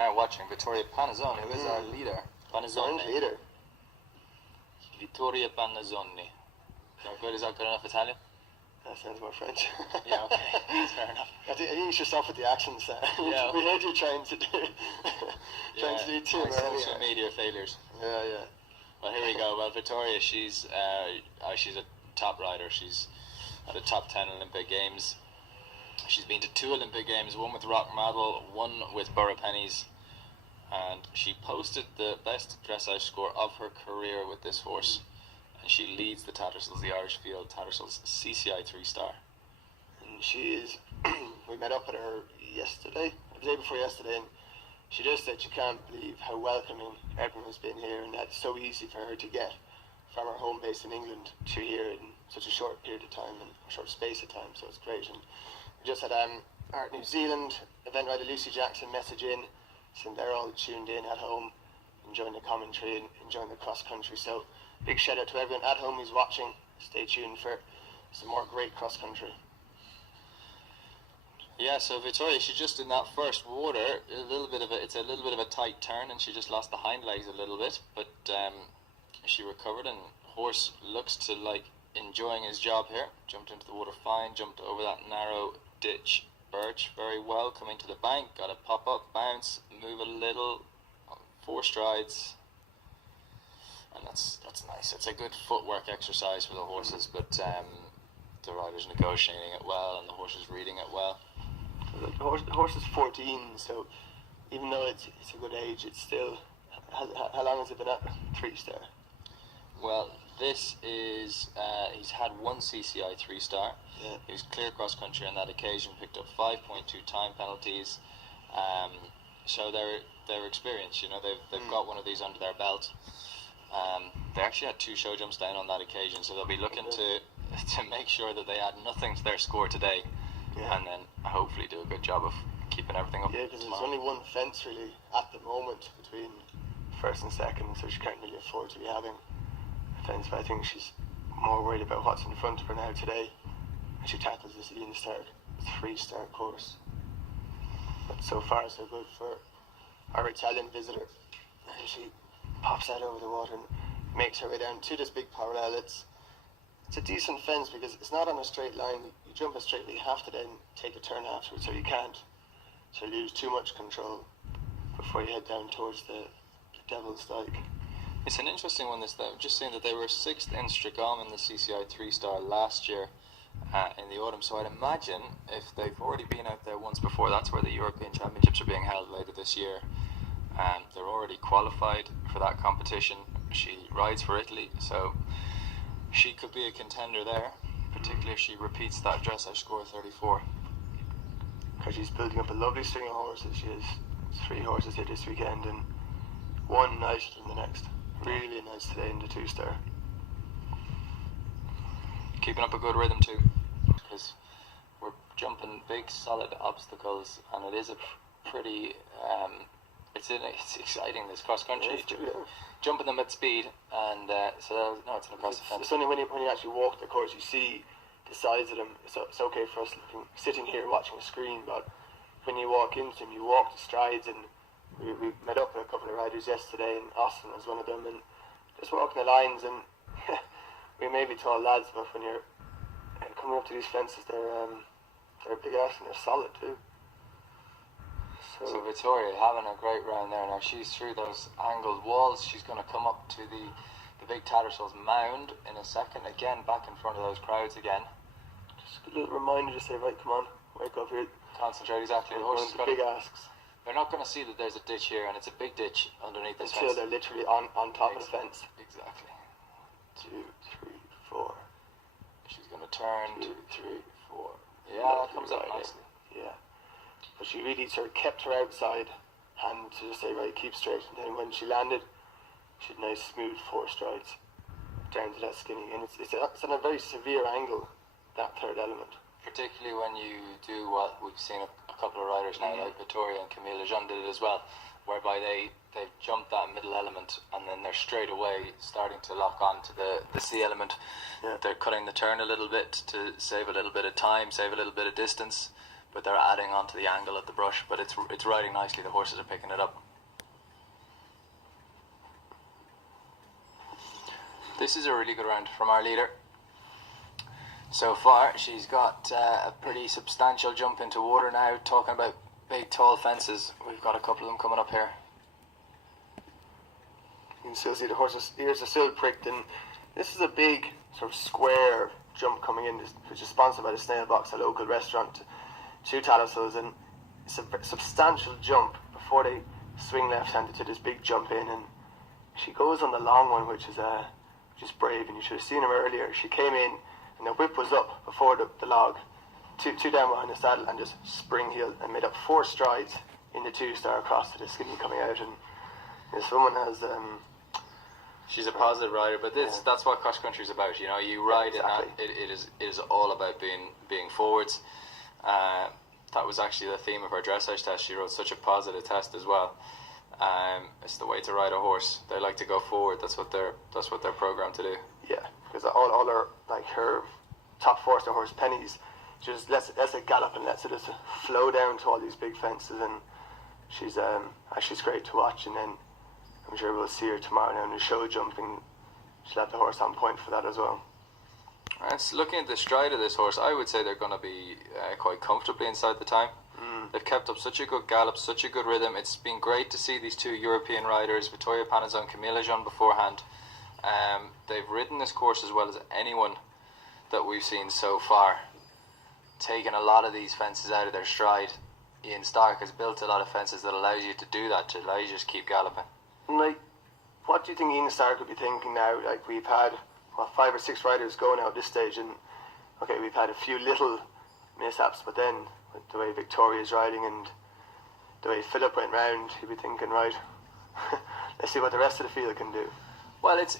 Now watching Vittoria Panazzoni, who is our leader. Panazzoni. Leader. Vittoria Panazzoni. Is that good enough Italian? That sounds more French. Yeah, okay. That's fair enough. I think you should stop with the accents. Yeah. We heard you trying to do too like earlier. social media failures. Yeah. Well, here we go. Well, Vittoria, she's a top rider. She's at the top 10 Olympic Games. She's been to 2 Olympic Games, one with Rock Model, one with Borough Pennies, and she posted the best dressage score of her career with this horse. And she leads the Tattersall's, the Irish field, Tattersall's CCI 3-star. And she is, we met up with her yesterday, the day before yesterday, and she just said she can't believe how welcoming everyone has been here, and that's so easy for her to get from her home base in England to here in such a short period of time and a short space of time, so it's great. And we just had our New Zealand event rider Lucy Jackson message in, saying they're all tuned in at home, enjoying the commentary and enjoying the cross country. So big shout out to everyone at home who's watching. Stay tuned for some more great cross country. Yeah, so Vittoria, she's just in that first water, it's a little bit of a tight turn, and she just lost the hind legs a little bit, but she recovered, and horse looks to like enjoying his job here. Jumped into the water fine, jumped over that narrow ditch birch very well, coming to the bank, got a pop up, bounce, move a little, 4 strides, and that's nice. It's a good footwork exercise for the horses, but the rider's negotiating it well, and the horse is reading it well. The horse is 14, so even though it's a good age, it's still, how long has it been at 3-star? Well, this is, he's had 1 CCI 3-star. Yeah. He was clear cross country on that occasion, picked up 5.2 time penalties. So they're experienced, you know, they've got one of these under their belt. They actually had 2 show jumps down on that occasion, so they'll be looking to make sure that they add nothing to their score today, and then hopefully do a good job of keeping everything up. Yeah, because there's only 1 fence really at the moment between first and second, so she can't really afford to be having a fence, but I think she's more worried about what's in front of her now today. And she tackles this Ian Stark 3-star course. But so far so good for our Italian visitor. And she pops out over the water and makes her way down to this big parallel. It's a decent fence because it's not on a straight line. You jump it straight, but you have to then take a turn afterwards, so you can't lose too much control before you head down towards the Devil's Dyke. It's an interesting one, this though. Just saying that they were 6th in Strigom in the CCI 3-star last year in the autumn, so I'd imagine if they've already been out there once before, that's where the European Championships are being held later this year. They're already qualified for that competition. She rides for Italy, so she could be a contender there, particularly if she repeats that dressage score of 34. Because she's building up a lovely string of horses. She has 3 horses here this weekend, and one nicer than the next. Really nice today in the 2-star. Keeping up a good rhythm too, because we're jumping big solid obstacles, and it is a pretty it's exciting, this cross country. Jumping them at speed, and it's an impressive fence. It's only when you actually walk the course you see the size of them. It's okay for us sitting here watching a screen, but when you walk into them, you walk the strides. And we met up with a couple of riders yesterday, and Austin was one of them, and just walking the lines, and we may be tall lads, but when you're coming up to these fences, they're big ass and they're solid too. So Vittoria having a great round there. Now she's through those angled walls. She's going to come up to the big Tattersall's mound in a second, again back in front of those crowds again. Just a little reminder to say, right, come on, wake up here. Concentrate, exactly. The horse is big asks. They're not going to see that there's a ditch here, and it's a big ditch underneath this until fence. They're literally on top of the fence. Exactly. 2, 3, 4. She's going to turn. 2, 3, 4. Yeah, that comes up nicely. Yeah. But she really sort of kept her outside hand to just say, right, keep straight. And then when she landed, she had nice smooth 4 strides down to that skinny. And it's on a very severe angle, that third element. Particularly when you do what we've seen a couple of riders now, like Vittoria and Camille Lejeune did it as well, whereby they've jumped that middle element, and then they're straight away starting to lock on to the C element. They're cutting the turn a little bit to save a little bit of time, save a little bit of distance, but they're adding onto the angle at the brush. But it's riding nicely. The horses are picking it up. This is a really good round from our leader. So far, she's got a pretty substantial jump into water now. Talking about big, tall fences, we've got a couple of them coming up here. You can still see the horse's ears are still pricked, and this is a big sort of square jump coming in, which is sponsored by the Snail Box, a local restaurant, to Tatts, and it's a substantial jump before they swing left-handed to this big jump in, and she goes on the long one, which is brave, and you should have seen her earlier. She came in, and the whip was up before the log, two down behind the saddle, and just spring-heeled and made up 4 strides in the 2-star across to the skinny coming out, and this woman has... She's a positive rider, but that's what cross country is about. You know, you ride exactly. in that. It is all about being forwards. That was actually the theme of her dressage test. She wrote such a positive test as well. It's the way to ride a horse. They like to go forward. That's what they're programmed to do. Yeah, because all her, like, her top 4-star horse Pennies, just lets it gallop and lets it just flow down to all these big fences, and she's great to watch. And then I'm sure we'll see her tomorrow now in the show jumping. She'll have the horse on point for that as well. And looking at the stride of this horse, I would say they're going to be quite comfortably inside the time. They've kept up such a good gallop, such a good rhythm. It's been great to see these 2 European riders, Vittoria Panizzo and Camilla Jean beforehand. They've ridden this course as well as anyone that we've seen so far. Taken a lot of these fences out of their stride. Ian Stark has built a lot of fences that allows you to do that, to allow you to just keep galloping. Like, what do you think Ian Stark would be thinking now? Like, we've had 5 or 6 riders go now at this stage, and okay, we've had a few little mishaps, but then with the way Victoria's riding and the way Philip went round, he'd be thinking, right, let's see what the rest of the field can do. Well, it's